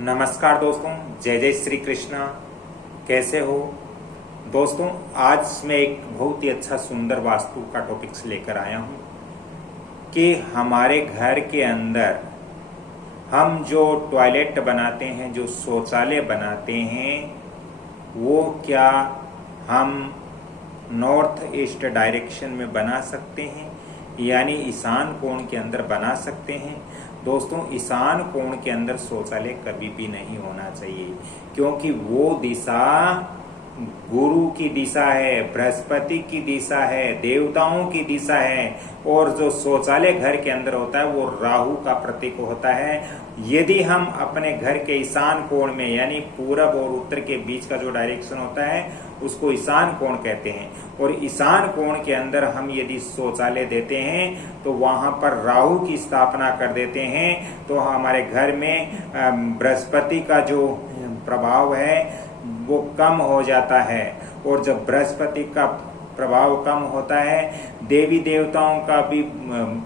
नमस्कार दोस्तों, जय जय श्री कृष्णा। कैसे हो दोस्तों? आज मैं एक बहुत ही अच्छा सुंदर वास्तु का टॉपिक्स लेकर आया हूँ कि हमारे घर के अंदर हम जो टॉयलेट बनाते हैं, जो शौचालय बनाते हैं, वो क्या हम नॉर्थ ईस्ट डायरेक्शन में बना सकते हैं, यानी ईशान कोण के अंदर बना सकते हैं। दोस्तों, ईशान कोण के अंदर शौचालय कभी भी नहीं होना चाहिए, क्योंकि वो दिशा गुरु की दिशा है, बृहस्पति की दिशा है, देवताओं की दिशा है। और जो शौचालय घर के अंदर होता है वो राहु का प्रतीक होता है। यदि हम अपने घर के ईशान कोण में, यानी पूरब और उत्तर के बीच का जो डायरेक्शन होता है उसको ईशान कोण कहते हैं, और ईशान कोण के अंदर हम यदि शौचालय देते हैं तो वहां पर राहु की स्थापना कर देते हैं, तो हमारे घर में बृहस्पति का जो प्रभाव है वो कम हो जाता है। और जब बृहस्पति का प्रभाव कम होता है, देवी देवताओं का भी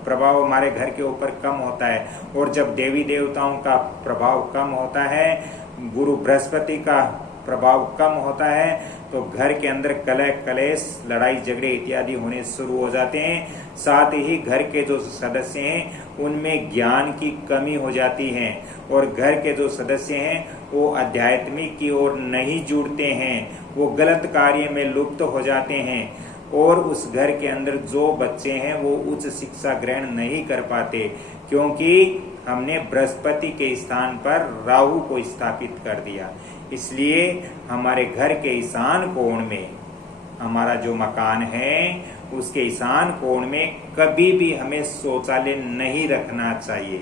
प्रभाव हमारे घर के ऊपर कम होता है। और जब देवी देवताओं का प्रभाव कम होता है, गुरु बृहस्पति का प्रभाव कम होता है, तो घर के अंदर कलह कलेश, लड़ाई झगड़े इत्यादि होने शुरू हो जाते हैं। साथ ही घर के जो सदस्य हैं उनमें ज्ञान की कमी हो जाती है, और घर के जो सदस्य हैं वो आध्यात्मिक की ओर नहीं जुड़ते हैं, वो गलत कार्य में लुप्त हो जाते हैं, और उस घर के अंदर जो बच्चे हैं वो उच्च शिक्षा ग्रहण नहीं कर पाते, क्योंकि हमने बृहस्पति के स्थान पर राहु को स्थापित कर दिया। इसलिए हमारे घर के ईशान कोण में, हमारा जो मकान है उसके ईशान कोण में कभी भी हमें शौचालय नहीं रखना चाहिए।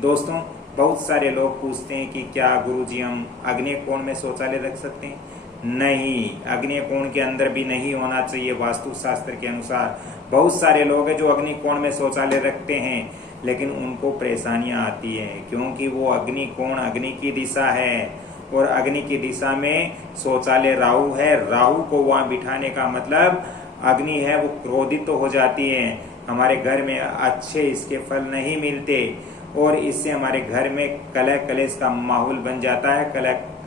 दोस्तों, बहुत सारे लोग पूछते हैं कि क्या गुरुजी हम अग्नि कोण में शौचालय रख सकते हैं? नहीं, अग्नि कोण के अंदर भी नहीं होना चाहिए। वास्तु शास्त्र के अनुसार बहुत सारे लोग हैं जो अग्नि कोण में शौचालय रखते हैं, लेकिन उनको परेशानियां आती हैं, क्योंकि वो अग्नि कोण अग्नि की दिशा है, और अग्नि की दिशा में शौचालय राहु है। राहु को वहां बिठाने का मतलब अग्नि है वो क्रोधित तो हो जाती है, हमारे घर में अच्छे इसके फल नहीं मिलते, और इससे हमारे घर में कलह कलेश का माहौल बन जाता है।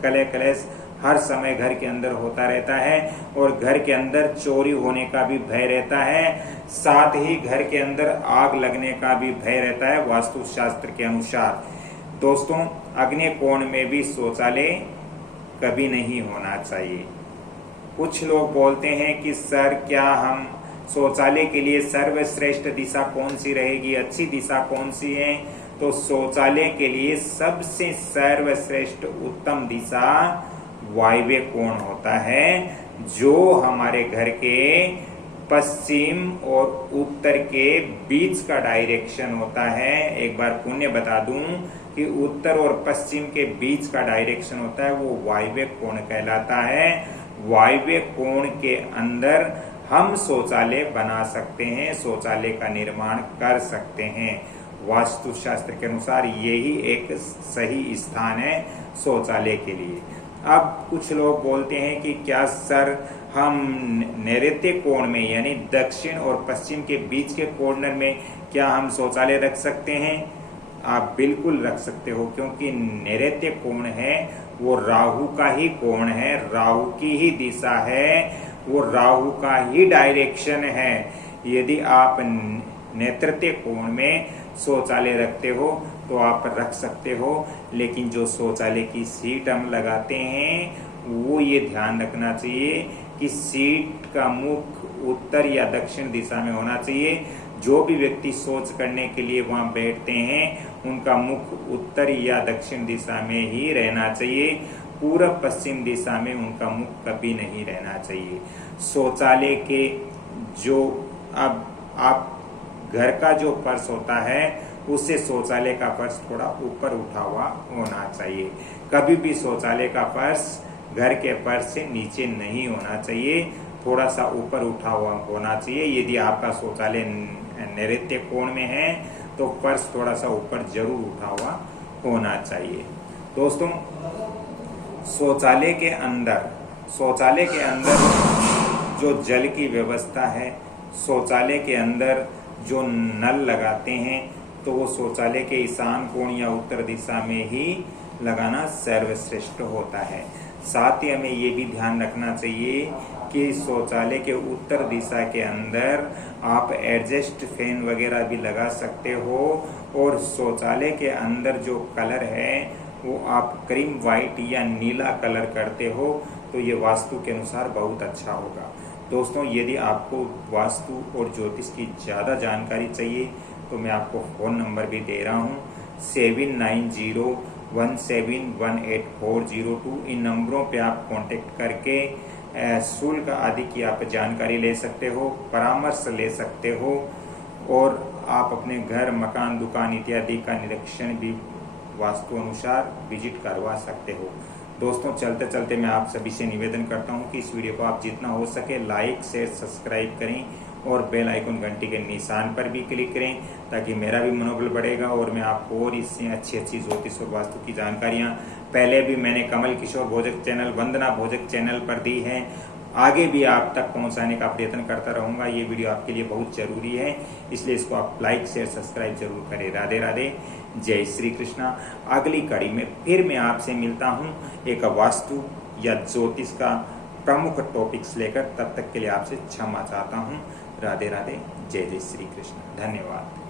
कलह कलेश हर समय घर के अंदर होता रहता है, और घर के अंदर चोरी होने का भी भय रहता है। साथ ही घर के अंदर आग लगने का भी भय रहता है वास्तु शास्त्र के अनुसार। दोस्तों, अग्नि कोण में भी शौचालय कभी नहीं होना चाहिए। कुछ लोग बोलते हैं कि सर, क्या हम शौचालय के लिए सर्वश्रेष्ठ दिशा कौन सी रहेगी, अच्छी दिशा कौन सी है? तो शौचालय के लिए सबसे सर्वश्रेष्ठ उत्तम दिशा वायव्य कोण होता है, जो हमारे घर के पश्चिम और उत्तर के बीच का डायरेक्शन होता है। एक बार पुण्य बता दूं कि उत्तर और पश्चिम के बीच का डायरेक्शन होता है वो वायव्य कोण कहलाता है। वायव्य कोण के अंदर हम शौचालय बना सकते हैं, शौचालय का निर्माण कर सकते हैं। वास्तु शास्त्र के अनुसार यही एक सही स्थान है शौचालय के लिए। अब कुछ लोग बोलते हैं कि क्या सर, हम नैऋत्य कोण में, यानी दक्षिण और पश्चिम के बीच के कॉर्नर में क्या हम शौचालय रख सकते हैं? आप बिल्कुल रख सकते हो, क्योंकि नैऋत्य कोण है वो राहु का ही कोण है, राहु की ही दिशा है, वो राहु का ही डायरेक्शन है। यदि आप नैऋत्य कोण में शौचालय रखते हो तो आप रख सकते हो, लेकिन जो शौचालय की सीट हम लगाते हैं वो ये ध्यान रखना चाहिए कि सीट का मुख उत्तर या दक्षिण दिशा में होना चाहिए। जो भी व्यक्ति शौच करने के लिए वहां बैठते हैं उनका मुख उत्तर या दक्षिण दिशा में ही रहना चाहिए, पूरब पश्चिम दिशा में उनका मुख कभी नहीं रहना चाहिए। शौचालय के जो, अब आप घर का जो फर्श होता है उससे शौचालय का फर्श थोड़ा ऊपर उठा हुआ होना चाहिए। कभी भी शौचालय का फर्श घर के फर्श से नीचे नहीं होना चाहिए, थोड़ा सा ऊपर उठा हुआ होना चाहिए। यदि आपका शौचालय नैऋत्य कोण में है तो फर्श थोड़ा सा ऊपर जरूर उठा हुआ होना चाहिए। दोस्तों, शौचालय के अंदर जो जल की व्यवस्था है, शौचालय के अंदर जो नल लगाते हैं, तो तो वो शौचालय के ईशान कोण या उत्तर दिशा में ही लगाना सर्वश्रेष्ठ होता है। साथ ही हमें ये भी ध्यान रखना चाहिए कि शौचालय के उत्तर दिशा के अंदर आप एडजस्ट फैन वगैरह भी लगा सकते हो, और शौचालय के अंदर जो कलर है वो आप क्रीम वाइट या नीला कलर करते हो तो ये वास्तु के अनुसार बहुत अच्छा होगा। दोस्तों, यदि आपको वास्तु और ज्योतिष की ज़्यादा जानकारी चाहिए तो मैं आपको फ़ोन नंबर भी दे रहा हूँ 7901718402। इन नंबरों पे आप कांटेक्ट करके शुल्क आदि की आप जानकारी ले सकते हो, परामर्श ले सकते हो, और आप अपने घर, मकान, दुकान इत्यादि का निरीक्षण भी वास्तु अनुसार विजिट करवा सकते हो। दोस्तों, चलते चलते मैं आप सभी से निवेदन करता हूं कि इस वीडियो को आप जितना हो सके लाइक, शेयर, सब्सक्राइब करें और बेल आइकन घंटी के निशान पर भी क्लिक करें, ताकि मेरा भी मनोबल बढ़ेगा और मैं आपको और इससे अच्छी अच्छी ज्योतिष और वास्तु की जानकारियां पहले भी मैंने कमल किशोर भोजक चैनल, वंदना भोजक चैनल पर दी है, आगे भी आप तक पहुंचाने का प्रयत्न करता रहूंगा। ये वीडियो आपके लिए बहुत जरूरी है, इसलिए इसको आप लाइक, शेयर, सब्सक्राइब जरूर करें। राधे राधे, जय श्री कृष्णा। अगली कड़ी में फिर मैं आपसे मिलता हूं एक वास्तु या ज्योतिष का प्रमुख टॉपिक्स लेकर। तब तक के लिए आपसे क्षमा चाहता हूं। राधे राधे, जय जय श्री कृष्ण। धन्यवाद।